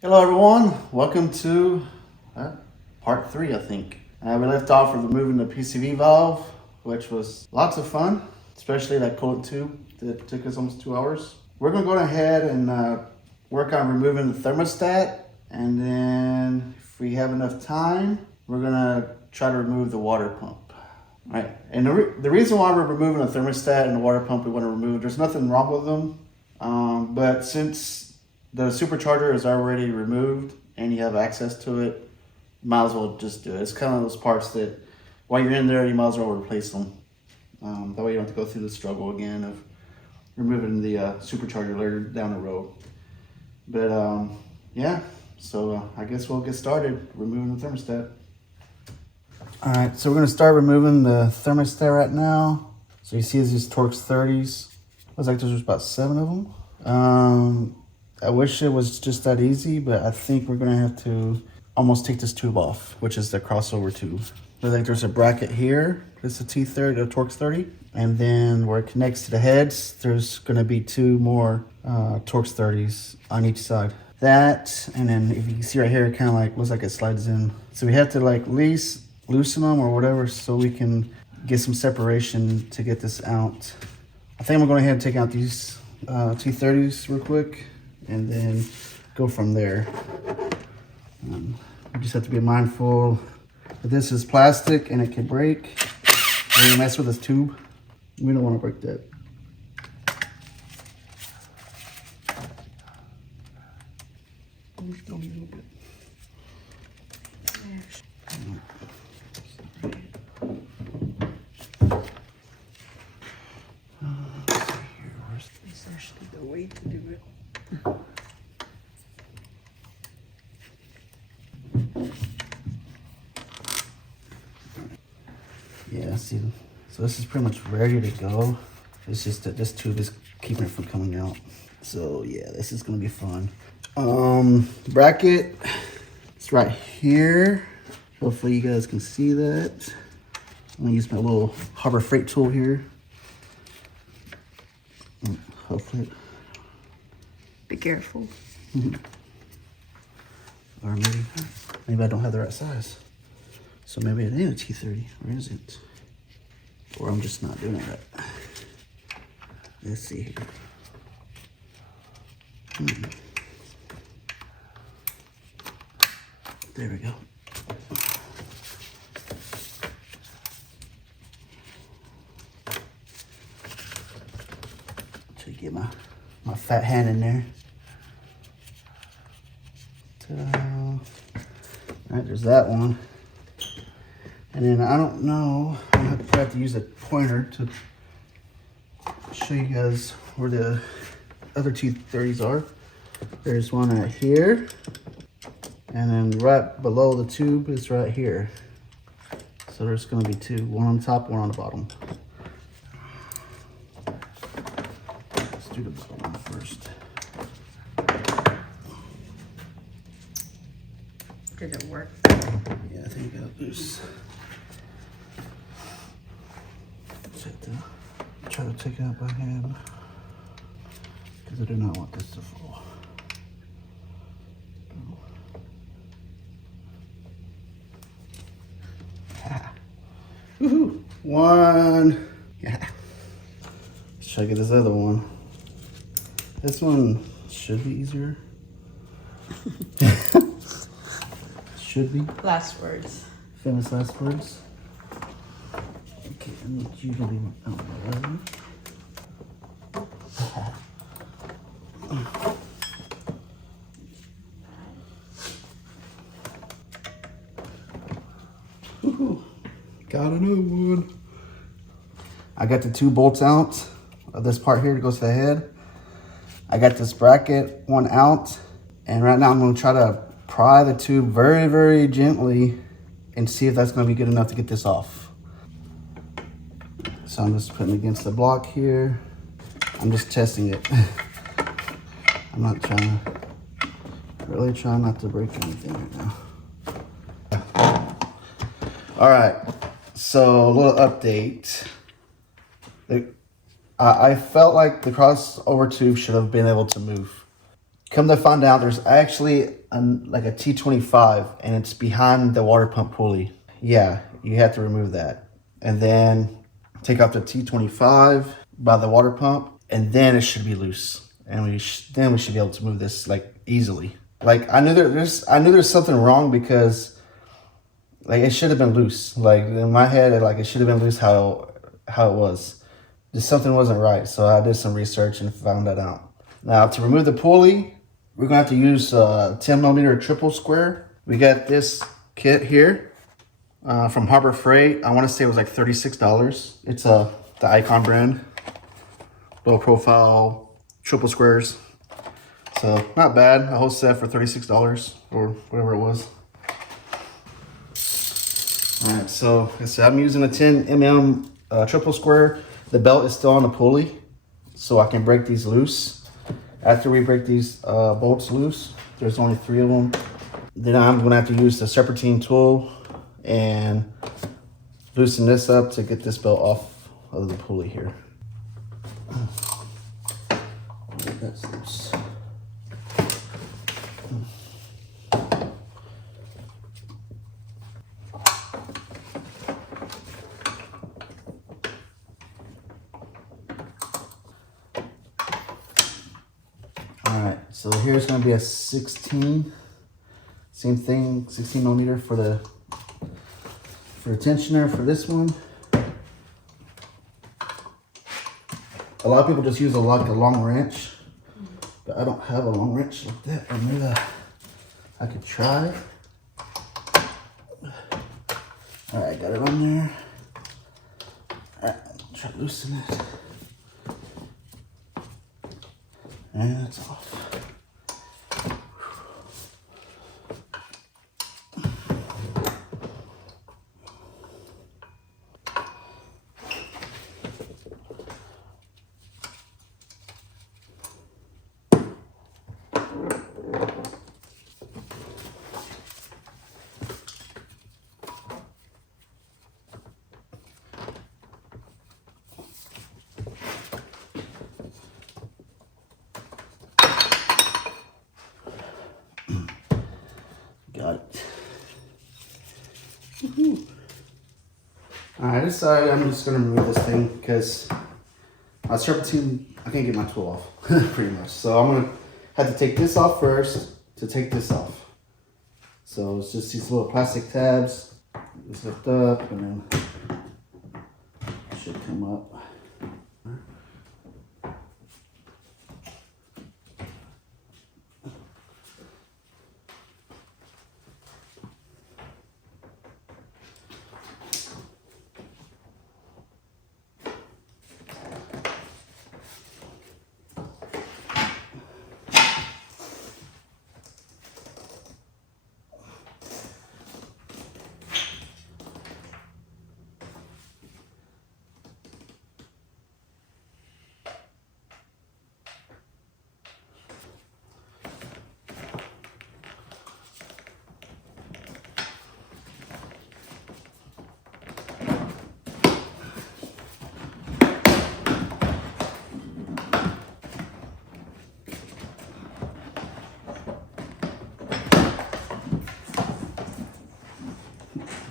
Hello everyone, welcome to part 3 I think. We left off with removing the PCV valve, which was lots of fun, especially that coolant tube that took us almost 2 hours. We're going to go ahead and work on removing the thermostat, and then if we have enough time, we're going to try to remove the water pump. Right, and the reason why we're removing the thermostat and the water pump we want to remove, there's nothing wrong with them, but since the supercharger is already removed and you have access to it, you might as well just do it. It's kind of those parts that while you're in there, you might as well replace them. That way you don't have to go through the struggle again of removing the supercharger later down the road. But yeah, so I guess we'll get started removing the thermostat. All right, so we're gonna start removing the thermostat right now. So you see these Torx 30s. Looks like there's about 7 of them. I wish it was just that easy, but I think we're gonna have to almost take this tube off, which is the crossover tube. I think there's a bracket here. It's a T30, the Torx 30. And then where it connects to the heads, there's gonna be 2 more Torx 30s on each side. That, and then if you can see right here, it kind of like looks like it slides in. So we have to like at least loosen them or whatever so we can get some separation to get this out. I think I'm going to go ahead and take out these T30s real quick and then go from there. We just have to be mindful that this is plastic and it can break. When you mess with this tube, we don't want to break that. There's actually the way to do it. Yeah, see, so this is pretty much ready to go. It's just that this tube is keeping it from coming out. So yeah, this is gonna be fun. Bracket, it's right here. Hopefully you guys can see that. I'm gonna use my little Harbor Freight tool here. Hopefully. Be careful. Or maybe I don't have the right size. So maybe it ain't a T30, or is it? Or I'm just not doing it right. Let's see here. There we go. Try to get my fat hand in there. Ta-da. All right, there's that one. And then I don't know, I have to use a pointer to show you guys where the other T30s are. There's one right here, and then right below the tube is right here. So there's gonna be 2, one on top, one on the bottom. Let's do the bottom one first. Did it work? Yeah, I think I got loose. Try to take it out by hand because I do not want this to fall. Woohoo! 1. Yeah. Let's try to get this other one. This one should be easier. Should be. Last words. Famous last words. Okay, I need you to leave out my oven. Got another one. I got the 2 bolts out of this part here that goes to the head. I got this bracket 1 out, and right now I'm going to try to pry the tube very, very gently and see if that's going to be good enough to get this off. So I'm just putting it against the block here. I'm just testing it. I'm not trying to, really trying not to break anything right now. All right, so a little update. I felt like the crossover tube should have been able to move. Come to find out, there's actually like a T25, and it's behind the water pump pulley. Yeah, you have to remove that. And then take out the T25 by the water pump, and then it should be loose. And then we should be able to move this like easily. Like I knew there's something wrong because like it should have been loose. Like in my head, it should have been loose how it was. Just something wasn't right. So I did some research and found that out. Now to remove the pulley, we're gonna have to use 10mm triple square. We got this kit here from Harbor Freight. I want to say it was like $36. It's the Icon brand, low profile triple squares. So not bad. A whole set for $36 or whatever it was. All right, so like I said, I'm using a 10mm triple square. The belt is still on the pulley, so I can break these loose. After we break these bolts loose, there's only 3 of them. Then I'm gonna have to use the serpentine tool and loosen this up to get this belt off of the pulley here. That's loose. Alright, so here's going to be a 16, same thing, 16mm for the tensioner for this one. A lot of people just use a long wrench, but I don't have a long wrench like that. Or maybe I could try. Alright, got it on there. Alright, try to loosen it. And it's off. Got it. Alright, this side I'm just gonna remove this thing because my serpentine, I can't get my tool off pretty much. So I'm gonna have to take this off first to take this off. So it's just these little plastic tabs. Just lift up and then it should come up.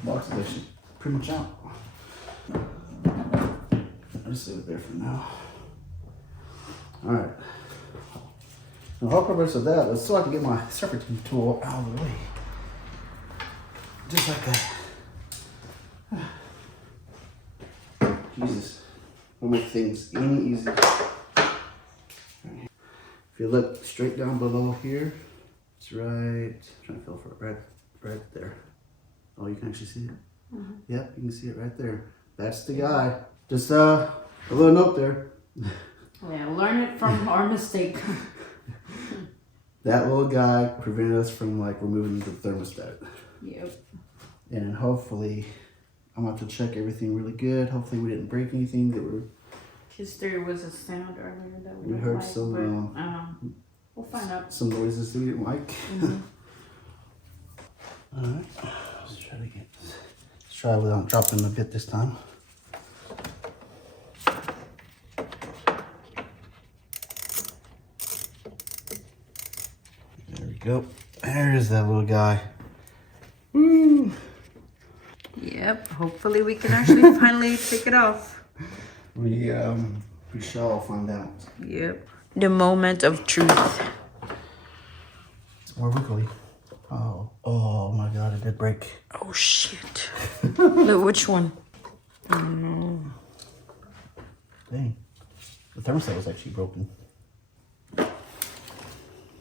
Box is actually pretty much out. I'll just leave it there for now. Alright. The whole purpose of that is so I can get my serpentine tool out of the way. Just like that. Jesus. We'll make things even easier. If you look straight down below here, it's right, I'm trying to feel for it, right there. Oh, you can actually see it? Mm-hmm. Yep, you can see it right there. That's the guy. Just a little note there. Yeah, learn it from our mistake. That little guy prevented us from like removing the thermostat. Yep. And hopefully, I'm about to check everything really good. Hopefully we didn't break anything that were... There was a sound earlier that we heard like, some... but, we'll find out. Some noises that we didn't like. Mm-hmm. Alright, let's try to get this. Let's try without dropping a bit this time. go. There's that little guy. Woo. Yep. Hopefully we can actually finally take it off. We shall find out. Yep. The moment of truth. It's more wiggly. Oh my God! It did break. Oh shit. Look, which one? Oh no. Dang. The thermostat was actually broken.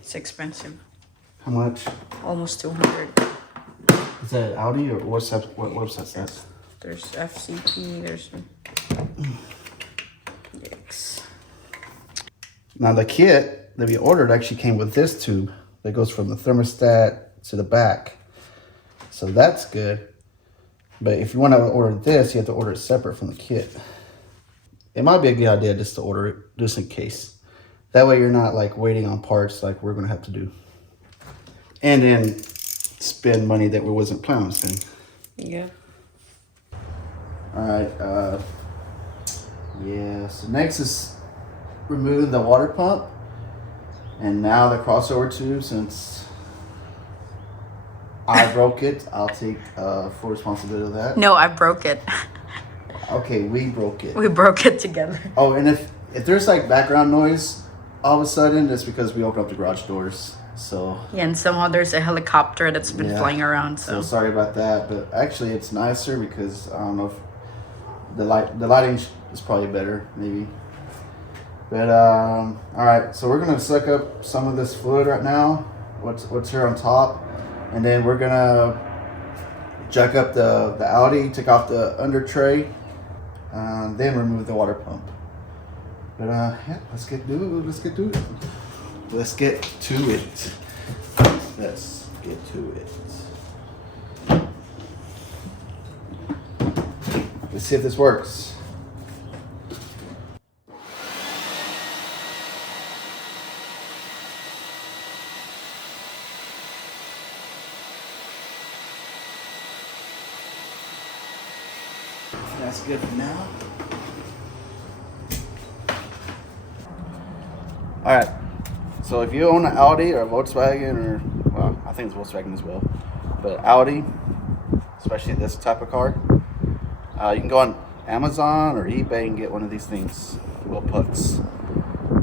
It's expensive. How much? Almost 200. Is that Audi or what website's that? There's FCP, there's... Yikes. Now the kit that we ordered actually came with this tube that goes from the thermostat to the back. So that's good. But if you want to order this, you have to order it separate from the kit. It might be a good idea just to order it just in case. That way you're not like waiting on parts like we're going to have to do. And then spend money that we wasn't planning on spending. Yeah. All right. Yeah. So next is removing the water pump, and now the crossover tube. Since I broke it, I'll take full responsibility of that. No, I broke it. Okay, we broke it. We broke it together. Oh, and if there's like background noise, all of a sudden, it's because we opened up the garage doors. So Yeah, and somehow there's a helicopter that's been flying around. So sorry about that, but actually it's nicer because I don't know if the lighting is probably better maybe. But all right, so we're gonna suck up some of this fluid right now. What's here on top, and then we're gonna jack up the Audi, take off the under tray, then remove the water pump. But yeah, let's get to it. Let's get to it. Let's get to it. Let's see if this works. That's good for now. All right. So if you own an Audi or a Volkswagen, or well, I think it's Volkswagen as well, but Audi, especially this type of car, you can go on Amazon or eBay and get one of these things, little pucks.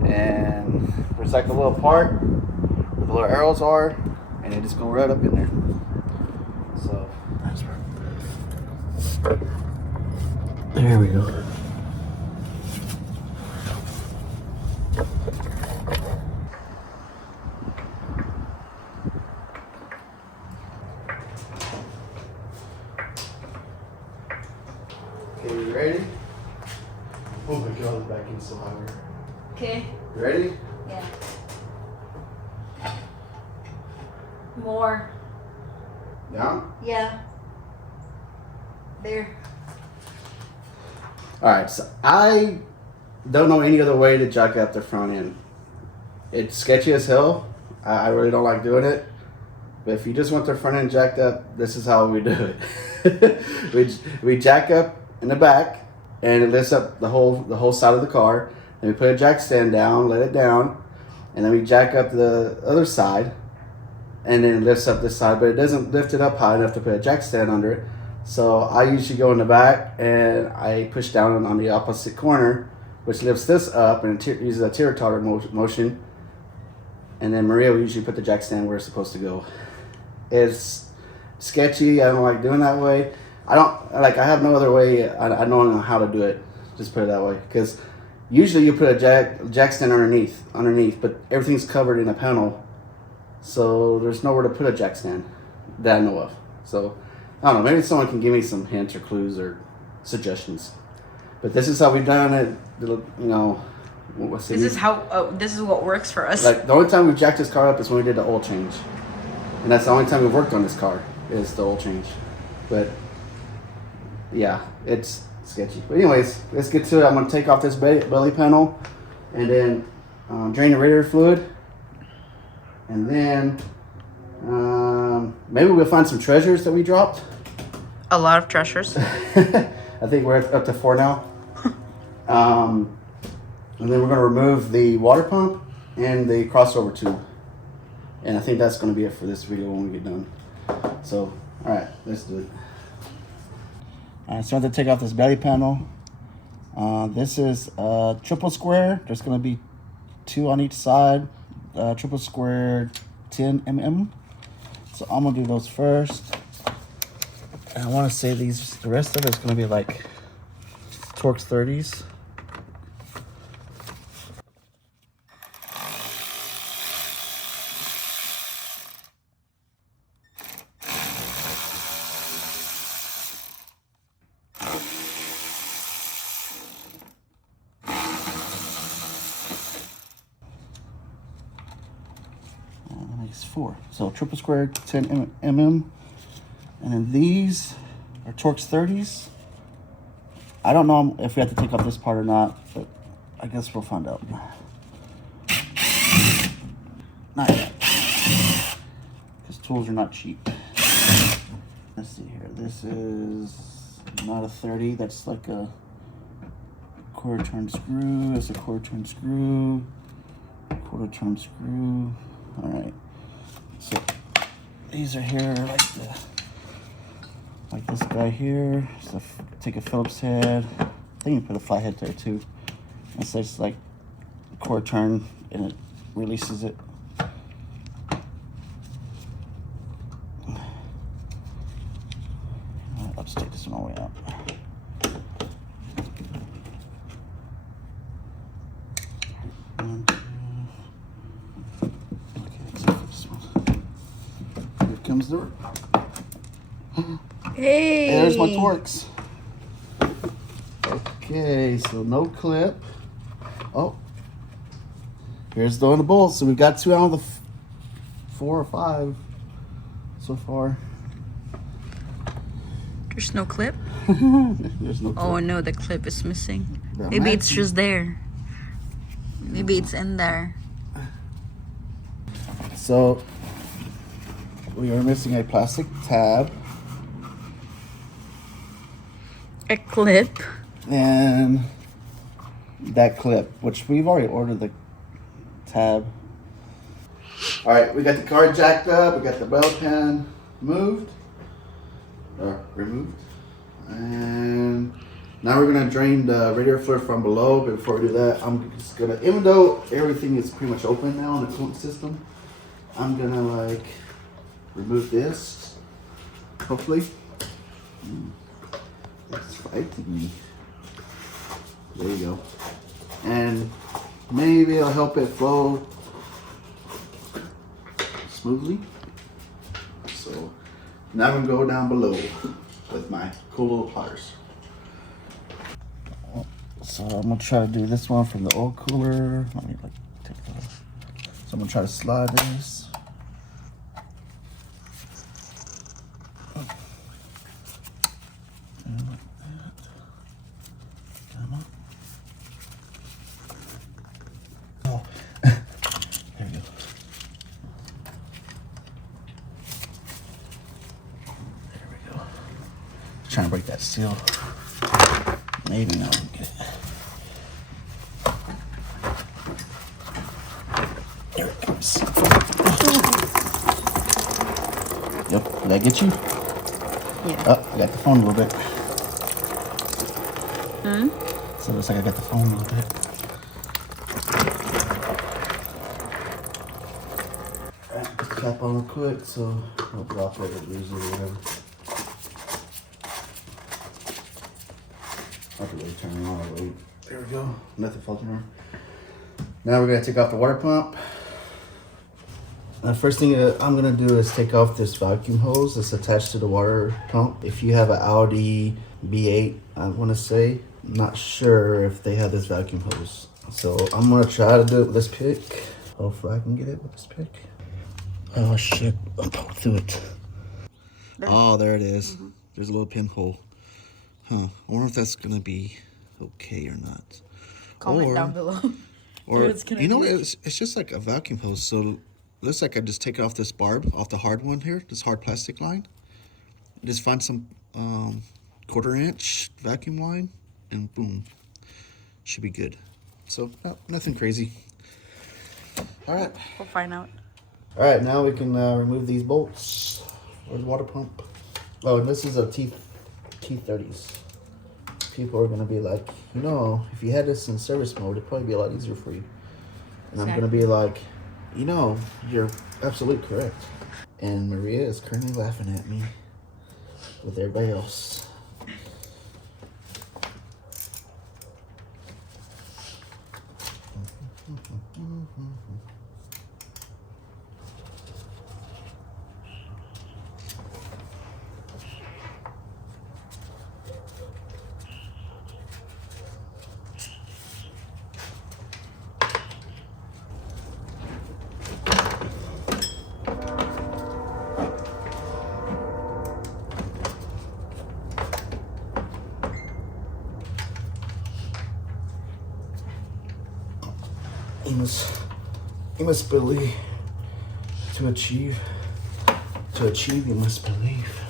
And there's like a little part where the little arrows are, and they just go right up in there. So that's right. There we go. Okay, you ready? Oh my God, the back end's so hard. Okay. You ready? Yeah. More. Down? Yeah. There. Alright, so I don't know any other way to jack up the front end. It's sketchy as hell. I really don't like doing it. But if you just want the front end jacked up, this is how we do it. we jack up in the back, and it lifts up the whole side of the car. Then we put a jack stand down, let it down, and then we jack up the other side, and then it lifts up this side, but it doesn't lift it up high enough to put a jack stand under it. So I usually go in the back and I push down on the opposite corner, which lifts this up and it uses a teeter-totter motion. And then Maria will usually put the jack stand where it's supposed to go. It's sketchy. I don't like doing that way. I have no other way. I don't know how to do it. Just put it that way. Because usually you put a jack stand underneath, but everything's covered in a panel. So there's nowhere to put a jack stand that I know of. So I don't know, maybe someone can give me some hints or clues or suggestions. But this is how we've done it, you know. This is what works for us. Like, the only time we've jacked this car up is when we did the oil change. And that's the only time we've worked on this car, is the oil change. But, yeah, it's sketchy. But anyways, let's get to it. I'm going to take off this belly panel and then drain the radiator fluid. And then maybe we'll find some treasures that we dropped. A lot of treasures. I think we're up to 4 now. And then we're going to remove the water pump and the crossover tube. And I think that's gonna be it for this video when we get done. So, all right, let's do it. All right, so I have to take off this belly panel. This is a triple square. There's gonna be 2 on each side. Triple square 10 mm. So I'm gonna do those first. And I wanna say the rest of it's gonna be like Torx 30s. Makes 4. So triple square 10 mm. And then these are Torx 30s. I don't know if we have to take off this part or not, but I guess we'll find out. Not yet. Because tools are not cheap. Let's see here. This is not a 30. That's like a quarter turn screw. It's a quarter turn screw. Quarter turn screw. All right. So these are here like this guy here. So take a Phillips head. I think you put a flathead there too. And so it's like quarter turn and it releases it. Let's take this one all the way out. One, two. Okay, except for this one. Here comes the. Hey! There's my Torx. Okay, so no clip. Oh, here's the bolts. So we've got 2 out of the 4 or 5 so far. There's no clip? There's no clip. Oh no, the clip is missing. That Maybe might it's be. just there. Maybe it's in there. So we are missing a plastic tab A clip? and that clip, which we've already ordered the tab. All right, we got the car jacked up. We got the bell pan moved or removed, and now we're gonna drain the radiator fluid from below. But before we do that, I'm just gonna, even though everything is pretty much open now in the coolant system, I'm gonna like remove this. Hopefully, it's fighting me. There you go, and maybe it'll help it flow smoothly. So now I'm gonna go down below with my cool little pliers. So I'm gonna try to do this one from the oil cooler. Let me like take that off. So I'm gonna try to slide this. And like that. Come on. Oh, there we go. There we go. Trying to break that seal. Maybe now we can get it. There it goes. Yep, did I get you? Yeah. Oh, I got the phone a little bit. Hmm? So it looks like I got the phone a little bit. Alright, put the cap on real quick so I don't drop it or lose it or whatever. I have to really turn it on. Wait. There we go. Nothing falling on. Now we're gonna take off the water pump. The first thing I'm gonna do is take off this vacuum hose that's attached to the water pump. If you have an Audi B8, I wanna say, I'm not sure if they have this vacuum hose. So I'm gonna try to do it with this pick. Hopefully I can get it with this pick. Oh shit, I poked through it. Oh, there it is. There's a little pinhole. Huh, I wonder if that's gonna be okay or not. Comment down below. Or, It's gonna you know, be. it's just like a vacuum hose. So looks like I just take off this barb off the hard one here, this hard plastic line. Just find some 1/4 inch vacuum line and boom, should be good. So no, nothing crazy. All right. We'll find out. All right, now we can remove these bolts for the water pump. Oh, and this is a T30s. People are gonna be like, you know, if you had this in service mode, it'd probably be a lot easier for you. And I'm gonna be like, you know, you're absolutely correct. And Maria is currently laughing at me with everybody else. You must believe. To achieve, you must believe.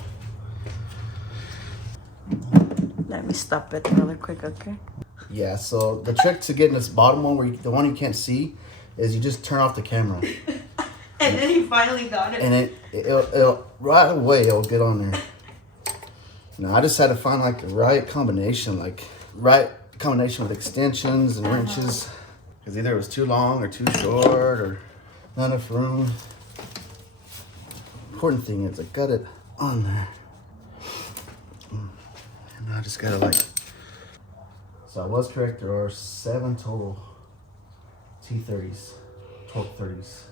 Let me stop it really quick, okay? Yeah, so the trick to getting this bottom one, the one you can't see, is you just turn off the camera. And then he finally got it. And it'll right away, it'll get on there. Now, I just had to find like the right combination with extensions and wrenches. Because either it was too long or too short or not enough room. Important thing is I got it on there. And I just gotta like, so I was correct, there are 7 total T30s, 1230s.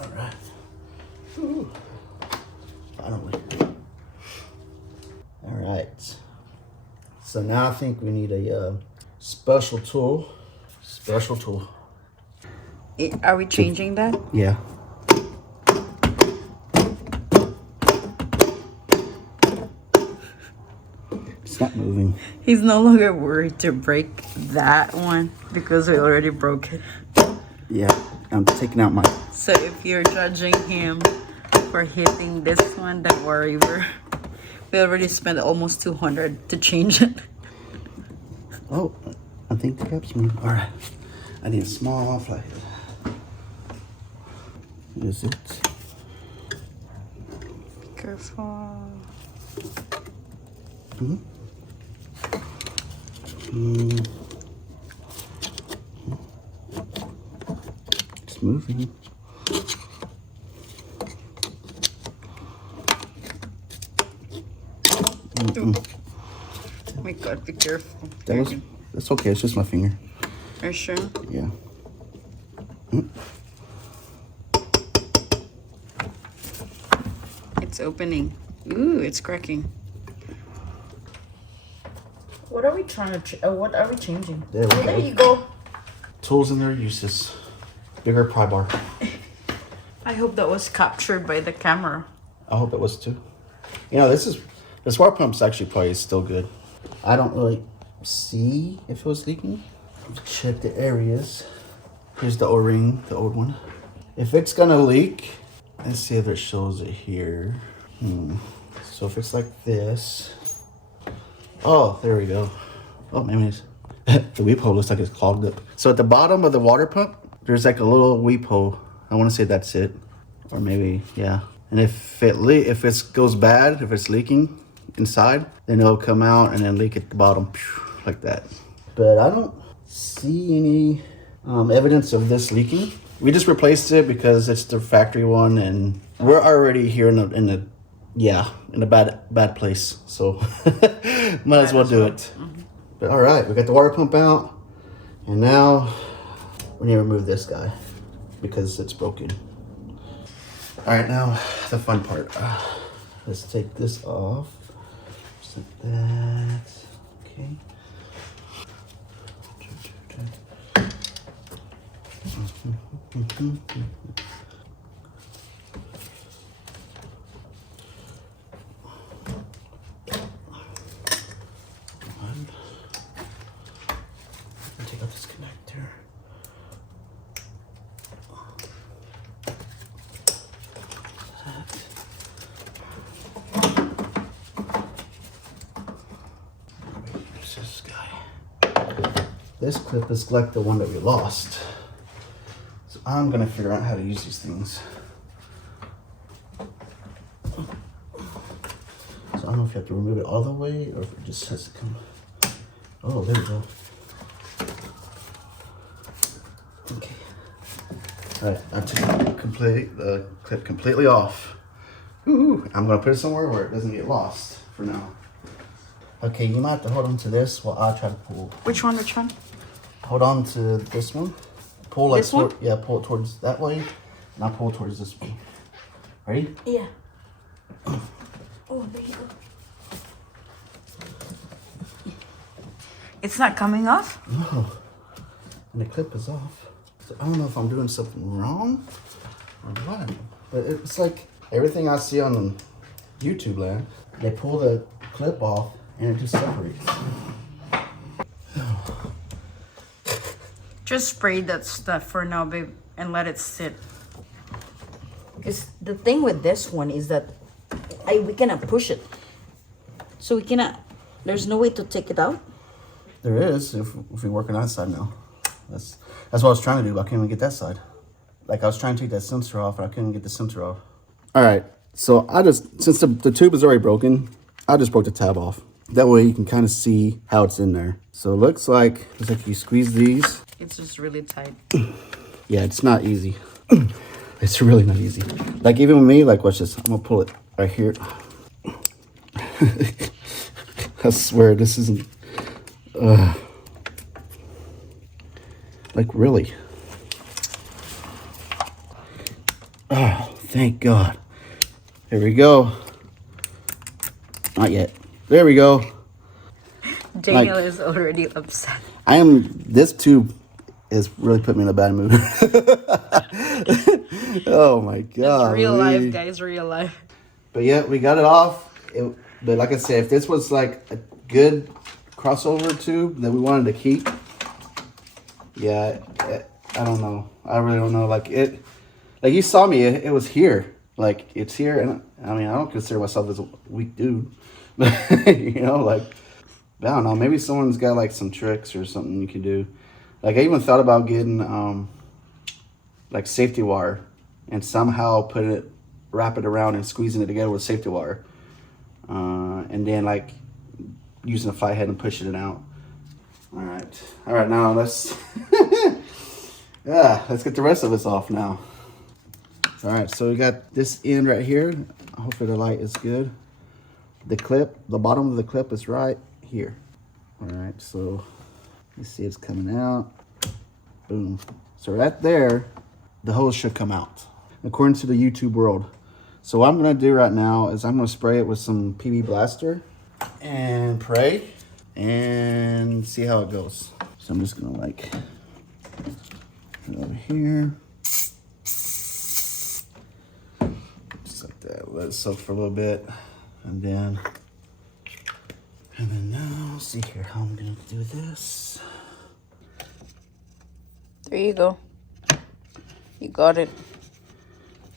All right. Ooh. Finally. All right. So now I think we need a special tool. Special tool. Are we changing that? Yeah. It's not moving. He's no longer worried to break that one because we already broke it. Yeah, I'm taking out my... So if you're judging him for hitting this one, don't worry. We already spent almost $200 to change it. Oh, I think the cap's moving. All right. I need a small flight. Is it? Careful. Mm-hmm. It's moving. Oh my God, be careful. That's okay. It's just my finger. Are you sure? Yeah. It's opening. Ooh, it's cracking. What are we trying to? What are we changing? There you go. Tools and their uses. Bigger pry bar. I hope that was captured by the camera. I hope it was too. You know, this water pump's actually probably still good. I don't really see if it was leaking. Check the areas. Here's the O-ring, the old one. If it's gonna leak, let's see if it shows it here. So if it's like this. Oh, there we go. Oh, maybe it's the weep hole looks like it's clogged up. So at the bottom of the water pump, there's like a little weep hole. I want to say that's it, or maybe yeah. And if it goes bad, if it's leaking inside, then it'll come out and then leak at the bottom, like that. But I don't see any evidence of this leaking. We just replaced it because it's the factory one, and we're already here in a bad place. So might as well do it. But all right, we got the water pump out, and now we need to remove this guy because it's broken. All right, now the fun part. Let's take this off. Just like that. Okay. Take out this connector. This guy. This clip is like the one that we lost. So I'm gonna figure out how to use these things. don't know if you have to remove it all the way or if it just has to come. Oh, there we go. Okay. All right, I took the clip completely off. Ooh, I'm gonna put it somewhere where it doesn't get lost for now. Okay, you might have to hold on to this while I try to pull. Which one? Which one? Hold on to this one. Pull like this one? Yeah, pull it towards that way, and I'll pull towards this one. Ready? Yeah. Oh, there you go. It's not coming off? No. And the clip is off. So I don't know if I'm doing something wrong or what. But it's like everything I see on YouTube land. They pull the clip off and it just separates. Just spray that stuff for now, babe, and let it sit. Because the thing with this one is that we cannot push it. So we cannot, there's no way to take it out. There is, if we work on that side now. That's what I was trying to do, but I couldn't even get that side. Like I was trying to take that sensor off, but I couldn't get the sensor off. All right, so since the tube is already broken, I just broke the tab off. That way you can kind of see how it's in there. So it looks like you squeeze these. It's just really tight. Yeah, it's not easy. It's really not easy. Like even with me, like watch this. I'm gonna pull it right here. I swear this isn't. Like really. Oh, thank God. Here we go. Not yet. There we go. Daniel is already upset. This tube is really putting me in a bad mood. Oh my God. It's real life, guys, real life. But yeah, we got it off. But like I said, if this was like a good crossover tube that we wanted to keep, yeah, I don't know. I really don't know. Like you saw me, it was here. Like it's here. And I mean, I don't consider myself as a weak dude. You know, like, I don't know. Maybe someone's got like some tricks or something you can do. Like I even thought about getting like safety wire and somehow wrap it around and squeezing it together with safety wire. And then like using a flat head and pushing it out. All right, now let's get the rest of this off now. All right, so we got this end right here. Hopefully the light is good. The bottom of the clip is right here. All right, so you see it's coming out. Boom. So right there, the hose should come out, according to the YouTube world. So what I'm gonna do right now is I'm gonna spray it with some PB Blaster and pray and see how it goes. So I'm just gonna like put it over here. Just like that, let it soak for a little bit. And then now, see here how I'm gonna do this. There you go. You got it.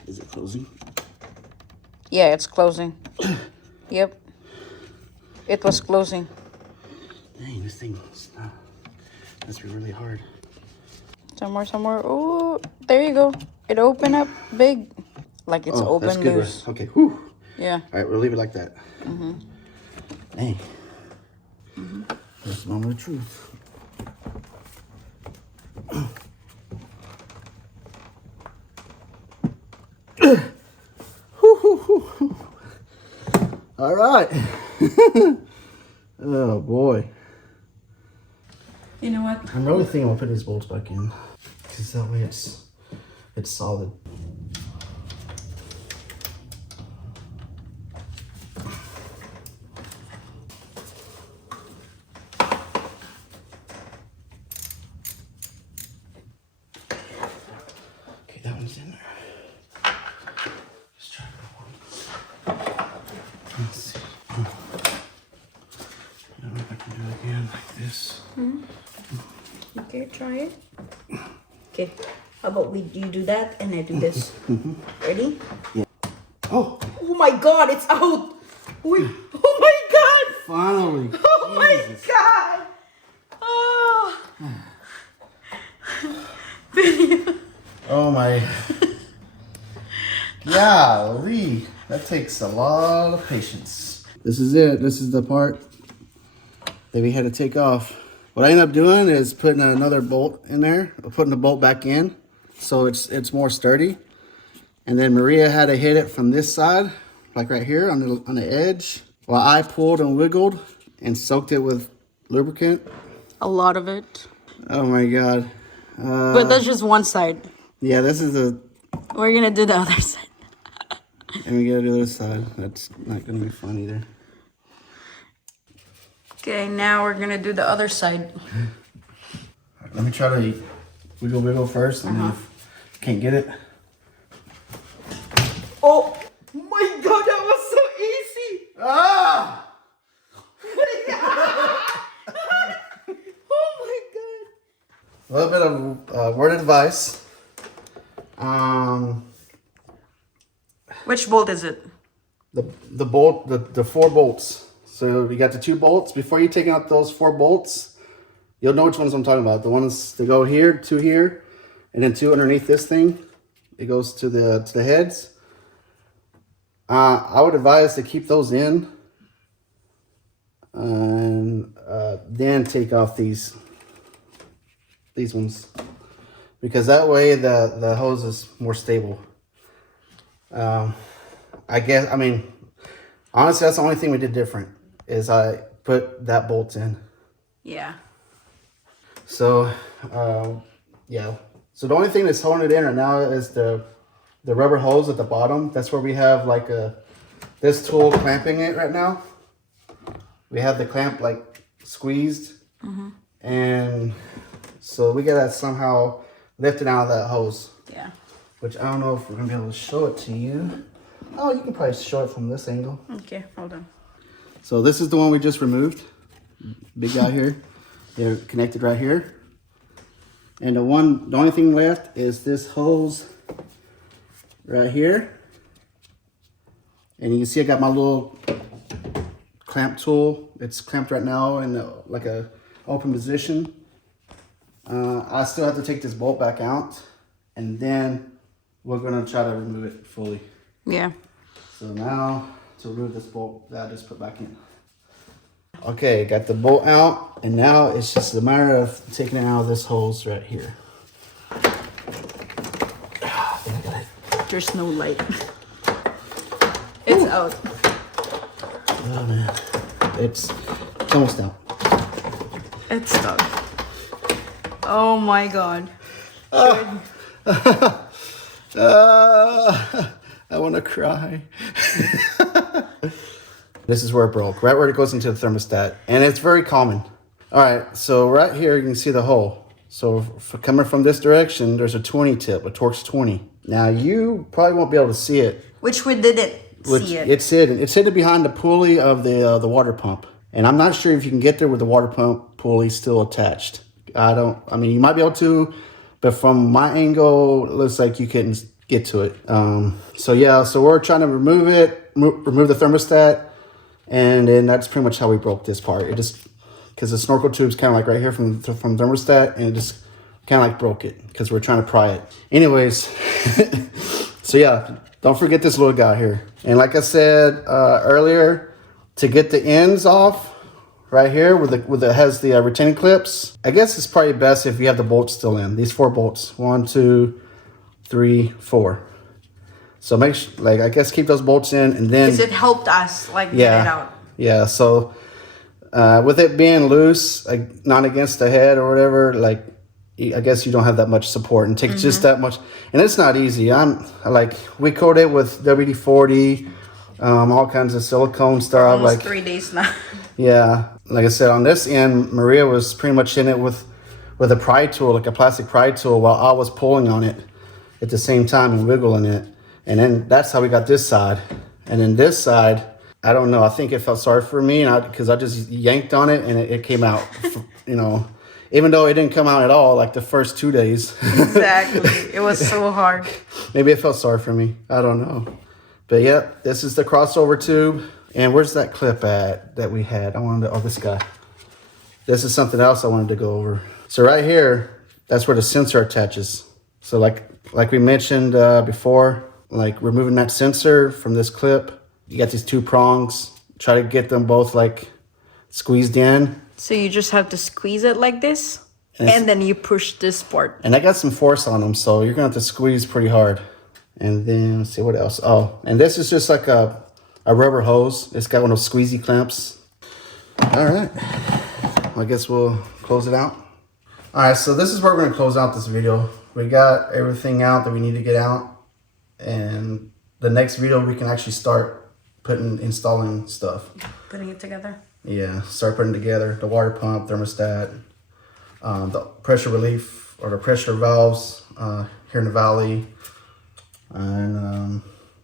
Is it closing? Yeah, it's closing. Yep. It was closing. Dang, this thing must be really hard. Somewhere. Oh, there you go. It opened up big. Like it's open that's good, loose. right? Okay, whew. Yeah. All right, we'll leave it like that. Dang. That's the moment of truth. All right. Oh boy. You know what? I'm really thinking I'll put these bolts back in, because that way it's solid. Okay, that one's in there. Let's try that one. Let's see. I don't know if I can do it again like this. Okay, try it. Okay, how about you do that and I do this. Ready? Yeah. Oh my God, it's out! Oh my God! finally. Oh my God! Oh. Oh my. Golly. That takes a lot of patience. This is it. This is the part that we had to take off. What I ended up doing is putting another bolt in there, putting the bolt back in so it's more sturdy. And then Maria had to hit it from this side, like right here on the edge, while I pulled and wiggled and soaked it with lubricant. A lot of it. Oh my God. But that's just one side. Yeah, this is a... We're gonna do the other side. And we gotta do the other side. That's not gonna be fun either. Okay, now we're gonna do the other side. Let me try to wiggle first, and then if you can't get it. Oh my God, that was so easy! Ah! Oh my God. A little bit of word of advice. Which bolt is it? The bolt, the 4 bolts. So you got the 2 bolts. Before you take out those 4 bolts, you'll know which ones I'm talking about. The ones that go here, 2 here, and then 2 underneath this thing. It goes to the heads. I would advise to keep those in, and then take off these ones, because that way the hose is more stable. I mean, honestly, that's the only thing we did different, is I put that bolt in. Yeah. So, yeah. So the only thing that's holding it in right now is the rubber hose at the bottom. That's where we have like this tool clamping it right now. We have the clamp like squeezed. And so we gotta somehow lift it out of that hose. Yeah. Which I don't know if we're gonna be able to show it to you. Oh, you can probably show it from this angle. Okay, hold on. So this is the one we just removed. Big guy here. They're connected right here. And the only thing left is this hose right here. And you can see I got my little clamp tool. It's clamped right now in like a open position. I still have to take this bolt back out, and then we're gonna try to remove it fully. Yeah. So now to remove this bolt that I just put back in. Okay, got the bolt out, and now it's just a matter of taking it out of this hose right here. I think I got it. There's no light. It's out. Oh man, it's almost out. It's stuck. Oh my God. I want to cry. This is where it broke, right where it goes into the thermostat, and it's very common. All right, so right here you can see the hole. So coming from this direction, there's a 20 tip, a Torx 20. Now you probably won't be able to see it. Which we didn't see it. It's hidden behind the pulley of the water pump, and I'm not sure if you can get there with the water pump pulley still attached. I mean, you might be able to, but from my angle, it looks like you couldn't get to it. So yeah, so we're trying to remove it, remove the thermostat, and then that's pretty much how we broke this part. It just, because the snorkel tube's kind of like right here from thermostat, and it just kind of like broke it because we're trying to pry it. Anyways, so yeah, don't forget this little guy here. And like I said earlier, to get the ends off, right here with it has the retaining clips. I guess it's probably best if you have the bolts still in. These 4 bolts, 1, 2, 3, 4. So make sure, like, I guess keep those bolts in, and then Because it helped us like get it out. Yeah. So with it being loose, like not against the head or whatever, like I guess you don't have that much support, and takes just that much, and it's not easy. We coat it with WD-40, all kinds of silicone stuff. Almost like 3 days now. Yeah, like I said, on this end, Maria was pretty much in it with a pry tool, like a plastic pry tool, while I was pulling on it at the same time and wiggling it. And then that's how we got this side. And then this side, I don't know, I think it felt sorry for me because I just yanked on it and it came out, you know, even though it didn't come out at all like the first 2 days. Exactly. It was so hard. Maybe it felt sorry for me. I don't know. But yeah, this is the crossover tube. And where's that clip at that we had? This guy. This is something else I wanted to go over. So right here, that's where the sensor attaches. So like we mentioned before, like removing that sensor from this clip, you got these 2 prongs. try to get them both like squeezed in. So you just have to squeeze it like this, and then you push this part. And I got some force on them, so you're gonna have to squeeze pretty hard. And then let's see what else. Oh, and this is just like a rubber hose. It's got one of those squeezy clamps. All right, I guess we'll close it out. All right, so this is where we're gonna close out this video. We got everything out that we need to get out, and the next video we can actually start installing stuff. Putting it together. Yeah, start putting together the water pump, thermostat, the pressure relief or the pressure valves here in the valley, and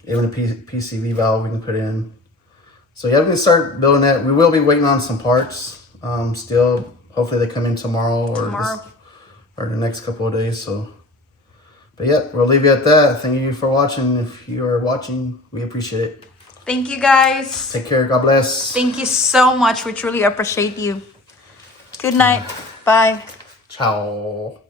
even a PCV valve we can put in. So yeah, we can start building that. We will be waiting on some parts still. Hopefully they come in tomorrow or the next couple of days. So, but yeah, we'll leave you at that. Thank you for watching. If you are watching, we appreciate it. Thank you, guys. Take care. God bless. Thank you so much. We truly appreciate you. Good night. Bye. Ciao.